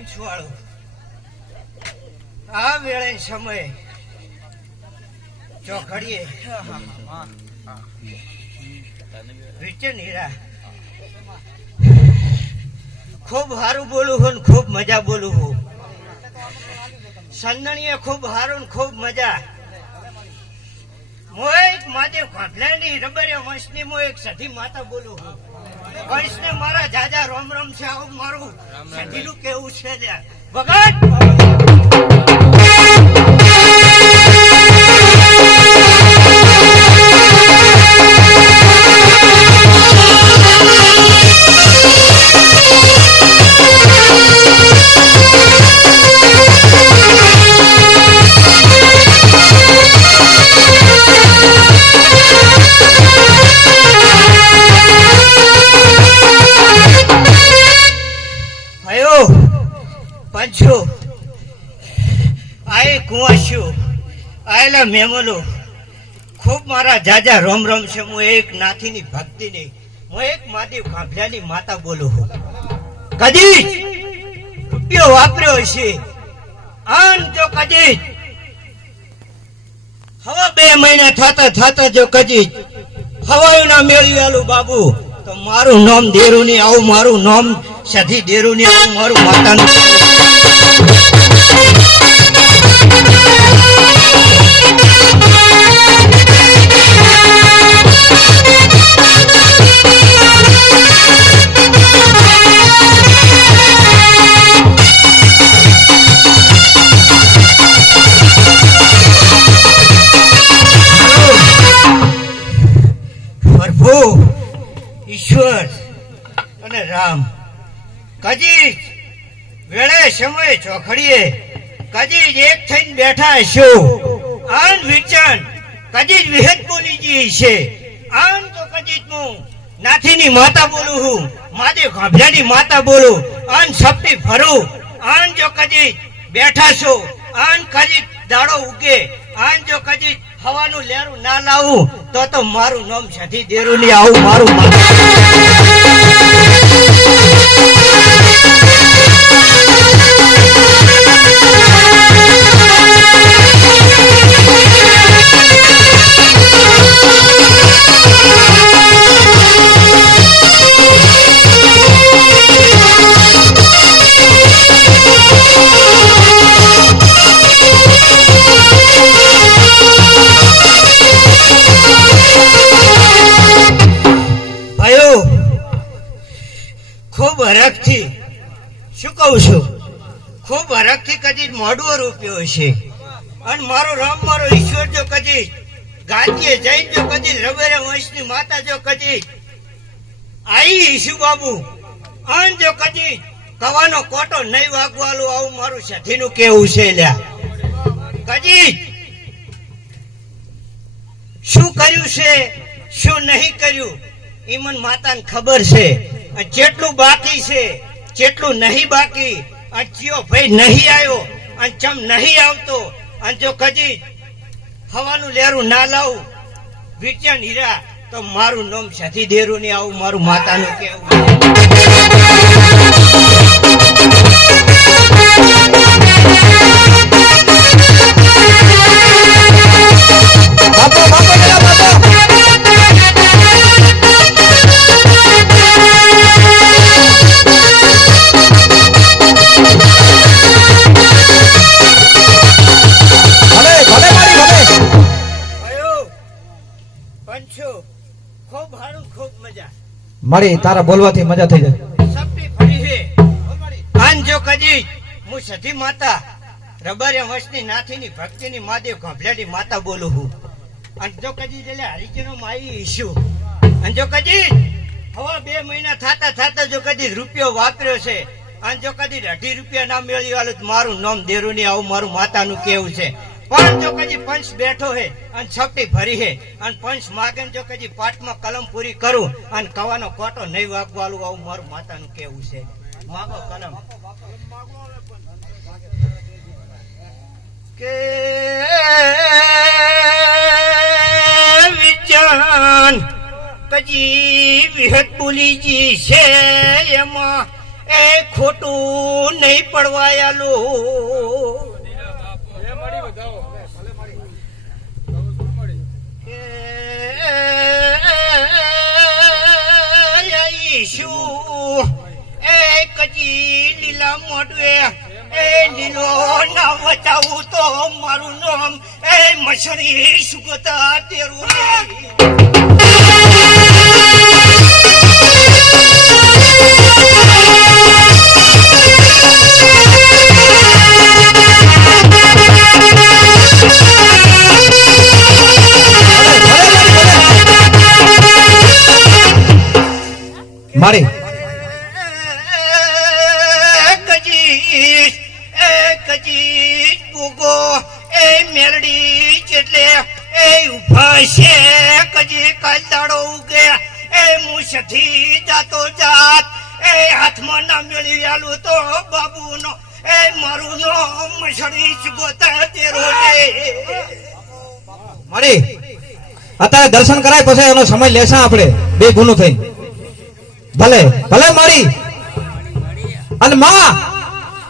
પંચવાળો. આ વેળે સમય ચોખડીએ વિચન ખૂબ સારું બોલું હું ખૂબ મજા બોલું હું. સંદણીએ ખૂબ સારું ખૂબ મજા. મોએક માદેવ કાંભલાની રબરે વંશની મો એક સધી માતા બોલું હું. વંશને મારા જાજા રોમ રોમ છે આવું મારું કેવું છે ભગત! પંચો આય કુંવાસ્યો આયેલા મેમલો. ખૂબ મારા જાજા રોમ રોમ છે, હું એક નાથીની ભક્તિ નહીં, હું એક માદેવ કાંભલાની માતા બોલું છું. કદી રૂપિયો વાપર્યો છે આન જો કદી. હવે બે મહિના થતા થતા જો કદી હવાયું ના મેળવી બાબુ, તો મારું નામ દેરુની, આવું મારું નામ સધી દેરુની, આવું મારું માતાનું. કદી વેળે સમયે ચોખડીએ કદી એક થઈને બેઠા છો. આન વિચન કદી વિહત બોલીજી છે. આમ તો કદી હું નાથીની માતા બોલું હું માદે ગાભલાની માતા બોલું. આન સપટી ફરું આન જો કદી બેઠા છો આન કદી દાડો ઉગે આન જો કદી હવાનું લેરું ના લાવું, તો તો મારું નામ સધી દેરું ની આવું મારું ખૂબ હરખથી. શું કહું છું? ખૂબ હરખથી કદી મોઢું રૂપ્યો છે અને મારો રામ, મારો ઈશ્વર જો કદી ગાંધીએ જૈન જો કદી રવેરે વંશની માતા જો કદી આઈ ઈશુ બાબુ અન જો કદી કવાનો કોટો નહીં વાગવાલું આવું મારું સઠીનું કેવું છે લ્યા. કદી શું કર્યું છે, શું નહીં કર્યું એ મને માતાને ખબર છે. જેટલું બાકી છે, જેટલું નહીં બાકી અચ્યો ચિયો ભાઈ નહીં આવ્યો અને ચમ નહીં આવતો અને જો કદી હવાનું લેરું ના લાવું વિચન હીરા તો મારું નામ સધી દેરું નહીં આવું મારું માતાનું કેવું મારી તારા બોલવાથી મજા થઈ જાય. સપટી ફરી જો કદી હું સધી માતા રબારે વંશની નાથીની ભક્તિની મહાદેવ ગાંભલાની માતા બોલું છું અને જો કદી એટલે હરિજનો માઈ ઈશુ. અને જો કદી હવે બે મહિના થાતા થાતા જો કદી રૂપિયો વાપર્યો છે અને જો કદી અઢી રૂપિયા ના મેળવી વાળું મારું નામ દેરું આવું મારું માતાનું કેવું છે. પણ જો કદી પંચ બેઠો હે અને છપટી ભરી હે. અને પંચ માગે જો કદી પાઠમાં કલમ પૂરી કરું અને કવાનો કોટો નહીં વાગવાલું આવું મારું માતાનું કેવું છે. માગો કલમ. કે વિચાન કજી વિહત બોલીજી છે એમાં. એ ખોટું નહીં પડવાયાલું. એ મછરી સુગતા તેરું. મારી કજી કાલ દાડો ઉગે, એ મુસથી જાતો જાત. એ હાથમાં ના મેળવી આલું તો બાબુનો, એ મારું નો ચુગોતા તેરો લે. મારી, અત્યારે દર્શન કરાય પછી એનો સમય લેશે આપણે, બે ગુનો થઈ ભલે ભલે મારી. અને માં,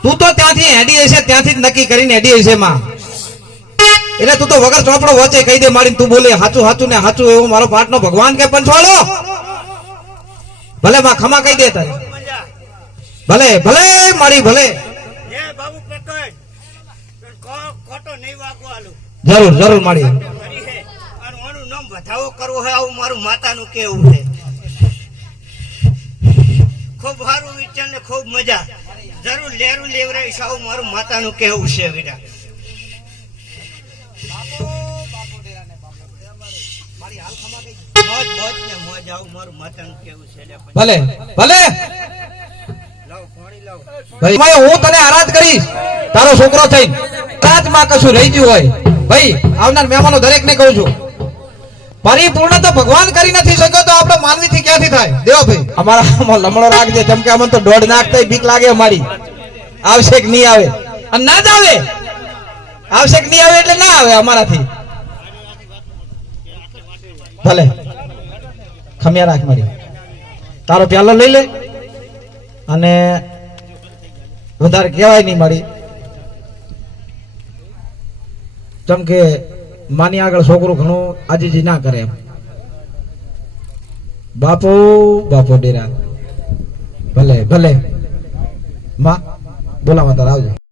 તું તો ત્યાંથી હેડી હશે, ત્યાંથી જ નક્કી કરીને હેડી હશે માં. એટલે તું તો વગર ચોપડો વચ્ચે કહી દે મારી તું બોલે હાચું હાચું ને હાચું એવું મારો પાટનો ભગવાન કે પંચવાળો? ભલે માં ખમા કહી દે તારે ભલે ભલે મારી ભલે. જરૂર જરૂર મારી. વધાવો કરવો હોય આવું મારું માતાનું કેવું છે ખૂબ સારું વિચાર ને ખૂબ મજા. જરૂર લેરું લેવરાઈશ આવું મારું માતાનું કેવું છે બેટા ભલે ભલે. લાવો પાણી લાવો. ભાઈ હું તને આરાધ કરીશ. તારો છોકરો થઈ માં કશું રહી ગયું હોય. ભાઈ આવનાર મહેમાનો દરેક ને કહું છું પરિપૂર્ણ તો ભગવાન કરી નથી શક્યો તો આપણે માનવી થી ક્યાંથી થાય? દેવો ભાઈ. અમારા લમણો રાખજે જેમ કે અમને તો દોઢ નાખતા બીક લાગે અમારી. આવશે કે નહીં આવે? અને ના જ આવે. આવશે કે નહીં આવે એટલે ના આવે અમારાથી. ભલે. ખમિયા રાખ મારી. તારો પ્યાલો લઈ લે અને વધારે કહેવાય નહીં મારી. જેમ કે માની આગળ છોકરું ઘણું આજીજી ના કરે એમ. બાપો બાપો ડેરા. ભલે ભલે. માં, બોલાવા તાર આવજો.